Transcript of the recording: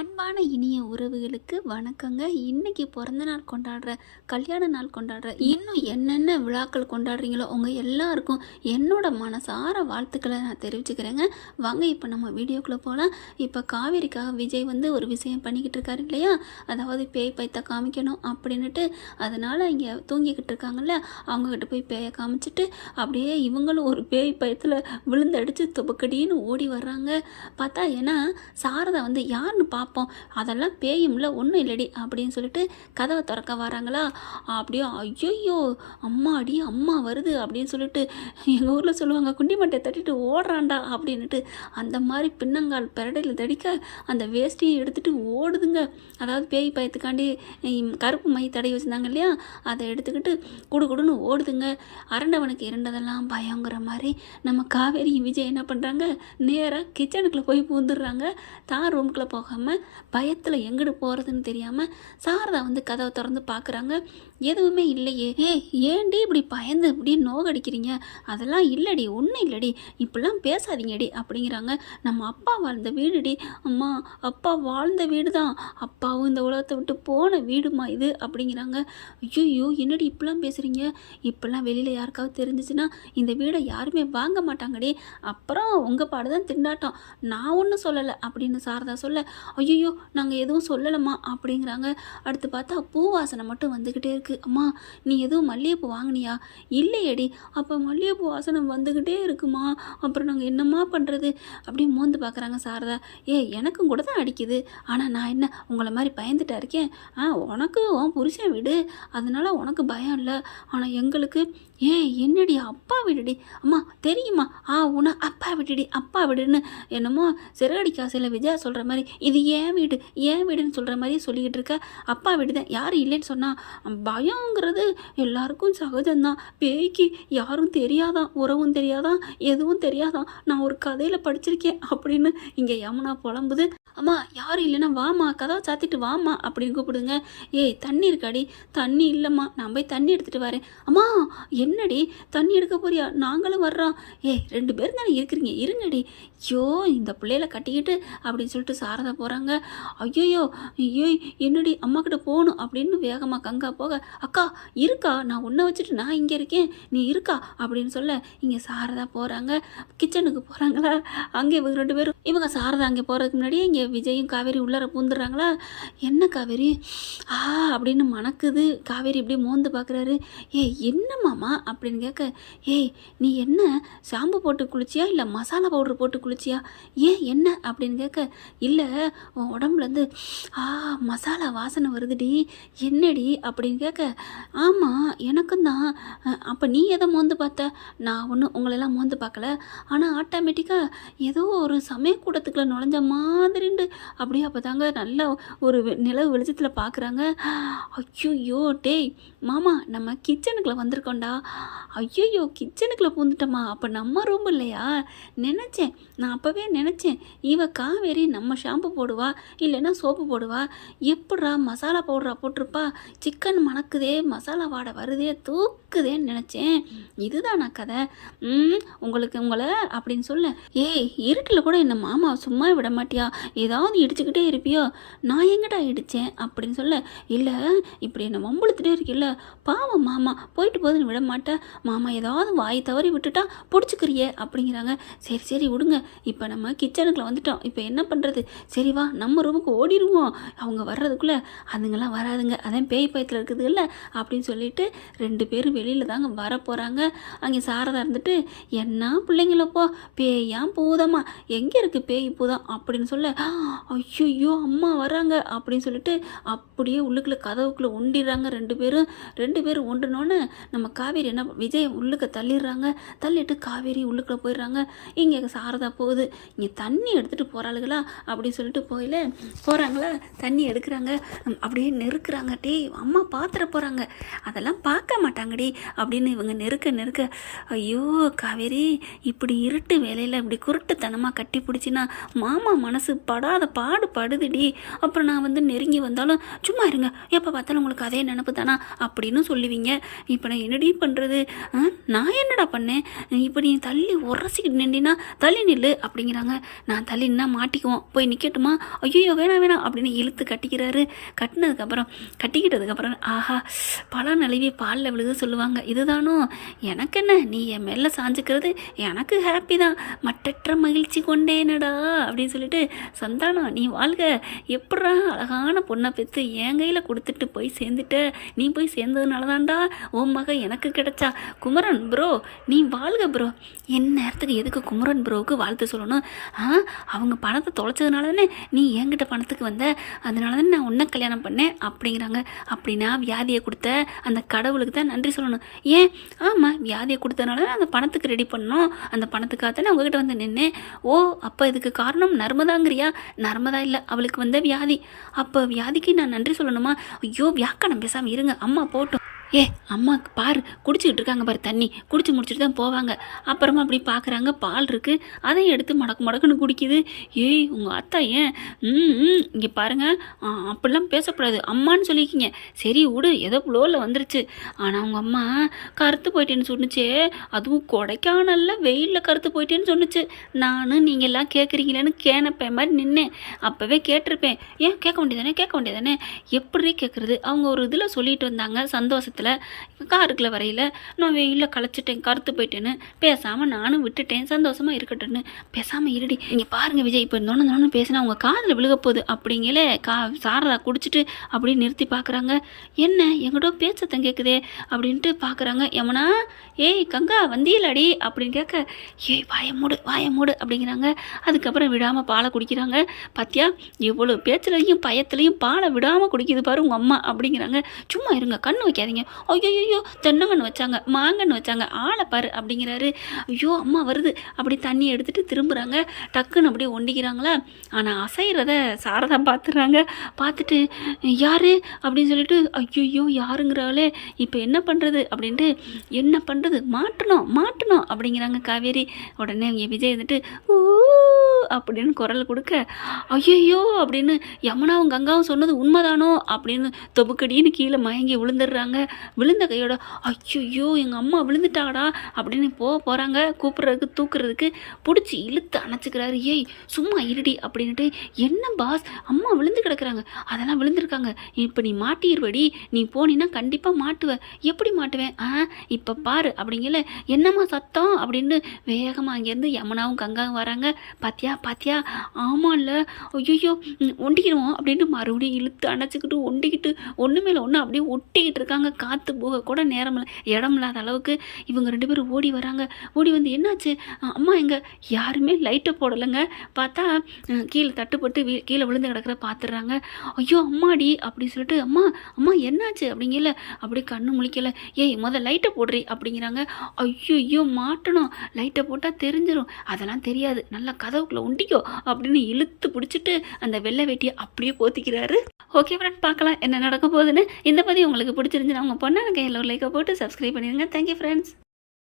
அன்பான இனிய உறவுகளுக்கு வணக்கங்க. இன்னைக்கு பிறந்த நாள் கொண்டாடுற, கல்யாண நாள் கொண்டாடுற, இன்னும் என்னென்ன விழாக்கள் கொண்டாடுறீங்களோ உங்கள் எல்லாருக்கும் என்னோட மனசார வாழ்த்துக்களை நான் தெரிவிச்சுக்கிறேங்க. வாங்க இப்போ நம்ம வீடியோக்குள்ளே போகலாம். இப்போ காவேரிக்காக விஜய் ஒரு விஷயம் பண்ணிக்கிட்டு இருக்காரு இல்லையா, அதாவது பேய் பைத்த காமிக்கணும் அப்படின்னுட்டு. அதனால் இங்கே தூங்கிக்கிட்டு இருக்காங்கல்ல, அவங்கக்கிட்ட போய் பேயை காமிச்சிட்டு அப்படியே இவங்களும் ஒரு பேய் பயத்தில் விழுந்தடிச்சு துபக்கடின்னு ஓடி வர்றாங்க. பார்த்தா ஏன்னா சாரதா யாருன்னு பார்ப்போம், அதெல்லாம் பேயும்ல ஒன்றும் இல்லடி அப்படின்னு சொல்லிட்டு கதவை திறக்க வராங்களா. அப்படியே ஐயோ அம்மாடி அம்மா வருது அப்படின்னு சொல்லிட்டு எங்கள் ஊரில் சொல்லுவாங்க, குண்டி மட்டையை தட்டிட்டு ஓடுறான்டா அப்படின்னுட்டு. அந்த மாதிரி பின்னங்கால் பெரடையில் தடிக்க அந்த வேஷ்டியை எடுத்துகிட்டு ஓடுதுங்க. அதாவது பேய் பயத்துக்காண்டி கருப்பு மை தடை வச்சுருந்தாங்க இல்லையா, அதை எடுத்துக்கிட்டு குடுன்னு ஓடுதுங்க. அரண்டவனுக்கு இரண்டதெல்லாம் பயங்கிற மாதிரி நம்ம காவேரி விஜய் என்ன பண்ணுறாங்க, நேராக கிச்சனுக்குள்ளே போய் பூந்துடுறாங்க. தான் ரூமுக்குள்ளே போகாமல் பயத்தில் எங்கிட்டு போகிறதுன்னு தெரியாமல் சாரதா கதவை திறந்து பார்க்குறாங்க. எதுவுமே இல்லையே. ஏன்டி இப்படி பயந்து இப்படி நோகடிக்கிறீங்க, அதெல்லாம் இல்லடி ஒன்றும் இல்லடி, இப்படிலாம் பேசாதீங்கடி அப்படிங்கிறாங்க. நம்ம அப்பா வாழ்ந்த வீடுடி, அம்மா அப்பா வாழ்ந்த வீடு தான், அப்பாவும் இந்த உலகத்தை விட்டு போன வீடுமா இது அப்படிங்கிறாங்க. ஐயோ என்னடி இப்படிலாம் பேசுகிறீங்க, இப்படிலாம் வெளியில் யாருக்காவது தெரிஞ்சிச்சுன்னா இந்த வீடை யாருமே வாங்க மாட்டாங்கடி, அப்புறம் உங்கள் பாடு தான் திண்டாட்டம், நான் ஒன்றும் சொல்லலை அப்படின்னு சாரதா சொல்ல, ஐயோ நாங்கள் எதுவும் சொல்லலைம்மா அப்படிங்கிறாங்க. அடுத்து பார்த்தா பூ வாசனை மட்டும் வந்துக்கிட்டே இருக்குது. அம்மா நீ எதுவும் மல்லிகைப்பூ வாங்கினியா? இல்லையடி. அப்போ மல்லிகைப்பூ வாசனை வந்துக்கிட்டே இருக்குமா, அப்புறம் நாங்கள் என்னம்மா பண்ணுறது அப்படி மோந்து பார்க்குறாங்க சாரதா. எனக்கும் கூட தான் அடிக்குது, ஆனால் நான் என்ன உங்களை மாதிரி பயந்துட்டா இருக்கேன்? உனக்கு உன் புருஷன் வீடு, அதனால உனக்கு பயம் இல்லை, ஆனால் எங்களுக்கு என்னடி அப்பா விடுடி. அம்மா தெரியுமா, உன அப்பா விடுடி அப்பா விடுன்னு என்னமோ சிறகடி காசையில் விஜயா சொல்கிற மாதிரி இது ஏன் வீடு ஏன் வீடுன்னு சொல்கிற மாதிரி சொல்லிக்கிட்டு இருக்க. அப்பா வீடு தான், யாரும் இல்லைன்னு சொன்னால். பயங்கிறது எல்லாருக்கும் சகஜம்தான், பேய்க்கு யாரும் தெரியாதான், உறவும் தெரியாதான், எதுவும் தெரியாதான், நான் ஒரு கதையில் படிச்சிருக்கேன் அப்படின்னு இங்கே யமுனா புலம்புது. அம்மா யாரும் இல்லைன்னா வாமா, கதவை சாத்திட்டு வாமா அப்படின்னு கூப்பிடுங்க. தண்ணி இருக்காடி? தண்ணி இல்லைம்மா, நான் போய் தண்ணி எடுத்துகிட்டு வரேன். அம்மா என்னடி தண்ணி எடுக்க போறியா, நாங்களும் வர்றோம். 2 பேரும் தானே இருக்கிறீங்க, இருங்கடி. இந்த பிள்ளையில கட்டிக்கிட்டு அப்படின்னு சொல்லிட்டு சாரதா போகிறாங்க. ஐயோ என்னடி அம்மா கிட்ட போகணும் அப்படின்னு வேகமாக கங்கா போக, அக்கா இருக்கா, நான் உன்னை வச்சுட்டு நான் இங்கே இருக்கேன், நீ இருக்கா அப்படின்னு சொல்ல இங்கே சாரதா போகிறாங்க. கிச்சனுக்கு போகிறாங்களா, அங்கே இவங்க 2 பேரும், இவங்க சாரதா அங்கே போகிறதுக்கு முன்னாடியே இங்கே விஜயும் காவேரி உள்ளார பூந்துடுறாங்களா. என்ன காவேரி அப்படின்னு மணக்குது. காவேரி இப்படி மோந்து பார்க்குறாரு. என்னம்மாமா அப்படின்னு கேட்க, நீ என்ன ஷாம்பு போட்டு குளிச்சியா இல்லை மசாலா பவுடர் போட்டு குளிச்சியா, என்ன அப்படின்னு கேட்க, இல்லை உன் உடம்புலேருந்து மசாலா வாசனை வருதுடி, என்னடி அப்படின்னு கேட்க, ஆமாம் எனக்கும் தான். அப்போ நீ எதை மோந்து பார்த்த? நான் ஒன்றும் உங்களெல்லாம் மோந்து பார்க்கல, ஆனால் ஆட்டோமேட்டிக்காக ஏதோ ஒரு சமயக்கூடத்துக்குள்ள நுழைஞ்ச மாதிரிண்டு அப்படியே அப்போ தாங்க நல்ல ஒரு நிலவு வெளிச்சத்தில் பார்க்குறாங்க. ஐயோ டேய் மாமா நம்ம கிச்சனுக்குள்ளே வந்திருக்கோண்டா. ஐயோ கிச்சனுக்குள்ளே பூந்துட்டோமா, அப்போ நம்ம ரூம் இல்லையா? நினச்சேன், நான் அப்போவே நினச்சேன், இவ காவேரி நம்ம ஷாம்பு போடுவா இல்லைன்னா சோப்பு போடுவா, எப்படா மசாலா பவுடரா போட்டிருப்பா, சிக்கன் மணக்குதே, மசாலா வாடை வருதே, தூக்குதேன்னு நினச்சேன். இதுதான் நான் கதை. உங்களை அப்படின்னு சொல்ல, இருட்டில் கூட என்ன மாமா சும்மா விட மாட்டியா, ஏதாவது இடிச்சுக்கிட்டே இருப்பியோ? நான் எங்கடா இடித்தேன் அப்படின்னு சொல்ல, இல்லை இப்படி என்னை வம்புழுத்துட்டே இருக்கில்ல, பாவம் மாமா போயிட்டு போதுன்னு விட மாட்டேன், மாமா ஏதாவது வாய் தவறி விட்டுட்டா பிடிச்சிக்கிறியே அப்படிங்கிறாங்க. சரி விடுங்க, இப்போ நம்ம கிச்சனுக்குள்ள வந்துட்டோம், இப்போ என்ன பண்ணுறது, சரி வா நம்ம ரூமுக்கு ஓடிடுவோம், அவங்க வர்றதுக்குள்ளே அதுங்கெல்லாம் வராதுங்க, அதான் பேய் பயத்தில் இருக்குதுல்ல அப்படின்னு சொல்லிட்டு 2 பேரும் வெளியில் தாங்க வர போகிறாங்க. அங்கே சாரதா இருந்துட்டு, என்ன பிள்ளைங்களப்போ பேயாம் பூதம்மா, எங்கே இருக்குது பேய் பூதம் அப்படின்னு சொல்ல, ஐயோ அம்மா வராங்க அப்படின்னு சொல்லிட்டு அப்படியே உள்ளுக்குள்ளே கதவுக்குள்ளே ஒண்டிடுறாங்க 2 பேரும் ஒன்றுனோன்னு நம்ம காவேரி என்ன விஜய் உள்ளுக்க தள்ளிடுறாங்க. தள்ளிட்டு காவேரி உள்ளுக்குள்ளே போயிடுறாங்க. இங்கே சாரதா போகுது, இங்கே தண்ணி எடுத்துகிட்டு போகிறாளுங்களா அப்படின்னு சொல்லிட்டு போகிறாங்களா, தண்ணி எடுக்கிறாங்க, அப்படியே நெருக்குறாங்க. அம்மா பாத்திர போகிறாங்க, அதெல்லாம் பார்க்க மாட்டாங்கடி அப்படின்னு இவங்க நெருக்க, ஐயோ காவேரி இப்படி இருட்டு வேலையில் இப்படி குருட்டுத்தனமாக கட்டி பிடிச்சின்னா மாமா மனசு படாத பாடு படுதுடி. அப்புறம் நான் வந்து நெருங்கி வந்தாலும் சும்மா இருங்க, எப்போ பார்த்தாலும் உங்களுக்கு அதே நினப்பு தானா அப்படின்னு சொல்லுவீங்க. இப்போ நான் என்னடி பண்ணுறது? நான் என்னடா பண்ணேன்? இப்போ நீ தள்ளி உரசிக்கிட்டு நின்றினா தள்ளி நில்லு அப்படிங்கிறாங்க. நான் தள்ளி நின்னா மாட்டிக்குவோம், போய் நிற்கட்டுமா? ஐயோ வேணாம் வேணாம் அப்படின்னு இழுத்து கட்டிக்கிறாரு. கட்டிக்கிட்டதுக்கப்புறம் ஆஹா பழம் நழுவி பாலில் விழுது சொல்லுவாங்க. இதுதானோ எனக்கு என்ன, நீ என் மேலே சாஞ்சுக்கிறது எனக்கு ஹாப்பி தான், மட்டற்ற மகிழ்ச்சி கொண்டேனடா அப்படின்னு சொல்லிட்டு, சந்தானம் நீ வாழ்க, எப்படா அழகான பொண்ணை பெற்று என் கையில் கொடுத்துட்டு போய் சேர்ந்துட்ட, நீ போய் சேர்ந்ததுனால தான்டா உன் மக எனக்கு கிடைச்சா. குமரன் ப்ரோ நீ வாழ்க ப்ரோ. என் நேரத்துக்கு எதுக்கு குமரன் ப்ரோவுக்கு வாழ்த்து சொல்லணும்? அவங்க பணத்தை தொலைச்சதுனால தானே நீ என்கிட்ட பணத்துக்கு வந்த, அதனால தானே நான் உன்னை கல்யாணம் பண்ணேன் அப்படிங்கிறாங்க. அப்படின்னா வியாதியை கொடுத்த அந்த கடவுளுக்கு தான் நன்றி சொல்லணும். ஏன்? ஆமாம், வியாதியை கொடுத்ததுனால தான் அந்த பணத்துக்கு ரெடி பண்ணோம், அந்த பணத்துக்காக தானே உங்ககிட்ட வந்து நின்னேன். ஓ அப்போ இதுக்கு காரணம் நர்மதாங்கிறியா? நர்மதா இல்லை, அவளுக்கு வந்த வியாதி. அப்போ வியாதிக்கு நான் நன்றி சொல்லணுமா? ஐயோ வியாக்கணம் பேசாமல் இருங்க, அம்மா போட்டோம். அம்மா பாரு குடிச்சிக்கிட்டு இருக்காங்க பாரு, தண்ணி குடிச்சு முடிச்சுட்டு தான் போவாங்க. அப்புறமா அப்படி பார்க்குறாங்க, பால் இருக்குது, அதையும் எடுத்து மடக்குன்னு குடிக்குது. ஏய் உங்கள் அத்தா ஏன் இங்கே பாருங்கள், அப்படிலாம் பேசக்கூடாது, அம்மான்னு சொல்லிக்கிங்க. சரி விடு, ஏதோ ஃப்ளோவில் வந்துருச்சு. ஆனால் அவங்க அம்மா கருத்து போயிட்டேன்னு சொன்னிச்சே, அதுவும் கொடைக்கானல்ல வெயிலில் கருத்து போயிட்டேன்னு சொன்னிச்சு. நானும் நீங்கள் எல்லாம் கேட்குறீங்களேன்னு கேனப்பேன் மாதிரி நின்னேன். அப்போவே கேட்டிருப்பேன். ஏன் கேட்க வேண்டியதானே எப்படி கேட்குறது? அவங்க ஒரு இதில் சொல்லிட்டு வந்தாங்க சந்தோஷத்தை காருக்குள்ள வரையில், நான் வெயிலில் களைச்சிட்டேன், கருத்து போயிட்டேன்னு. பேசாமல் நானும் விட்டுட்டேன், சந்தோஷமாக இருக்கட்டும்னு. பேசாமல் இருடி. இங்கே பாருங்கள் விஜய், இப்போ நொன்னு பேசினா அவங்க காதில் விழுக போகுது அப்படிங்களே. சாரதா குடிச்சிட்டு அப்படியே நிறுத்தி பார்க்குறாங்க. என்ன எங்கிட்ட பேச்சத்தம் கேட்குதே அப்படின்ட்டு பார்க்குறாங்க. யமுனா ஏய் கங்கா வந்தியலாடி அப்படின்னு கேட்க, ஏய் வாய மூடு அப்படிங்கிறாங்க. அதுக்கப்புறம் விடாமல் பாலை குடிக்கிறாங்க. பாத்தியா எவ்வளோ பேச்சுலையும் பயத்துலையும் பாலை விடாமல் குடிக்குது பாரு உங்கள் அம்மா அப்படிங்கிறாங்க. சும்மா இருங்க, கண்ணு வைக்காதீங்க. ஐயோ தென்னங்கன்று வச்சாங்க, மாங்கன்று வச்சாங்க, ஆளை பாரு அப்படிங்கிறாரு. ஐயோ அம்மா வருது அப்படி தண்ணி எடுத்துகிட்டு திரும்புகிறாங்க. டக்குன்னு அப்படியே ஒண்டிக்கிறாங்களா. ஆனால் அசைகிறத சாரதா பார்த்துட்டு யார் அப்படின்னு சொல்லிட்டு, ஐயோ யாருங்கிறாளே, இப்போ என்ன பண்ணுறது அப்படின்ட்டு, என்ன பண்ணுறது மாட்டணும் அப்படிங்கிறாங்க காவேரி. உடனே இங்கே விஜய் வந்துட்டு ஊ அப்படின்னு குரல் கொடுக்க, ஐயோ அப்படின்னு யமுனாவும் கங்காவும் சொன்னது உண்மைதானோ அப்படின்னு தொபுக்கடின்னு கீழே மயங்கி விழுந்துடுறாங்க. விழுந்த கையோட ஐயோ எங்கள் அம்மா விழுந்துட்டாடா அப்படின்னு போகிறாங்க கூப்பிட்றதுக்கு, தூக்குறதுக்கு. பிடிச்சி இழுத்து அணைச்சிக்கிறாரு. ஏய் சும்மா இருடி அப்படின்ட்டு. என்ன பாஸ், அம்மா விழுந்து கிடக்குறாங்க, அதெல்லாம் விழுந்திருக்காங்க, இப்போ நீ மாட்டிடுவடி, நீ போனீன்னா கண்டிப்பாக மாட்டுவ. எப்படி மாட்டுவேன்? இப்போ பாரு அப்படிங்கல. என்னம்மா சத்தம் அப்படின்னு வேகமாக அங்கேருந்து யமுனாவும் கங்காவும் வராங்க. பாத்தியா ஆமாம் இல்லை, ஐயோ ஒண்டிக்கிடுவோம் அப்படின்ட்டு மறுபடியும் இழுத்து அணைச்சிக்கிட்டு ஒண்டிக்கிட்டு ஒன்று மேலே ஒன்று அப்படியே ஒட்டிக்கிட்டு இருக்காங்க. காற்று போக கூட நேரம் இல்லை, இடம் இல்லாத அளவுக்கு. இவங்க 2 பேரும் ஓடி வராங்க. ஓடி வந்து என்னாச்சு அம்மா எங்க? யாருமே லைட்டை போடலைங்க. பார்த்தா கீழே தட்டுப்பட்டு கீழே விழுந்து கிடக்கிற பார்த்துடுறாங்க. ஐயோ அம்மாடி அப்படின்னு சொல்லிட்டு, அம்மா என்னாச்சு அப்படிங்கல. அப்படியே கண்ணு முழிக்கலை. ஏய் முதல் லைட்டை போடுறி அப்படிங்கிறாங்க. ஐயோ மாட்டணும், லைட்டை போட்டால் தெரிஞ்சிடும். அதெல்லாம் தெரியாது, நல்லா கதவுக்குள்ளே ஒண்டிக்கோ அப்படின்னு இழுத்து பிடிச்சிட்டு அந்த வெள்ளை வேட்டியை அப்படியே போத்திக்கிறாரு. ஓகே ஃப்ரெண்ட், பார்க்கலாம் என்ன நடக்க போகுதுன்னு. இந்த பதிவு உங்களுக்கு பிடிச்சிருந்துச்சுன்னா உங்கள் பொண்ணான கையில் ஒரு லைக்கை போட்டு சப்ஸ்கிரைப் பண்ணிடுங்க. Thank you friends.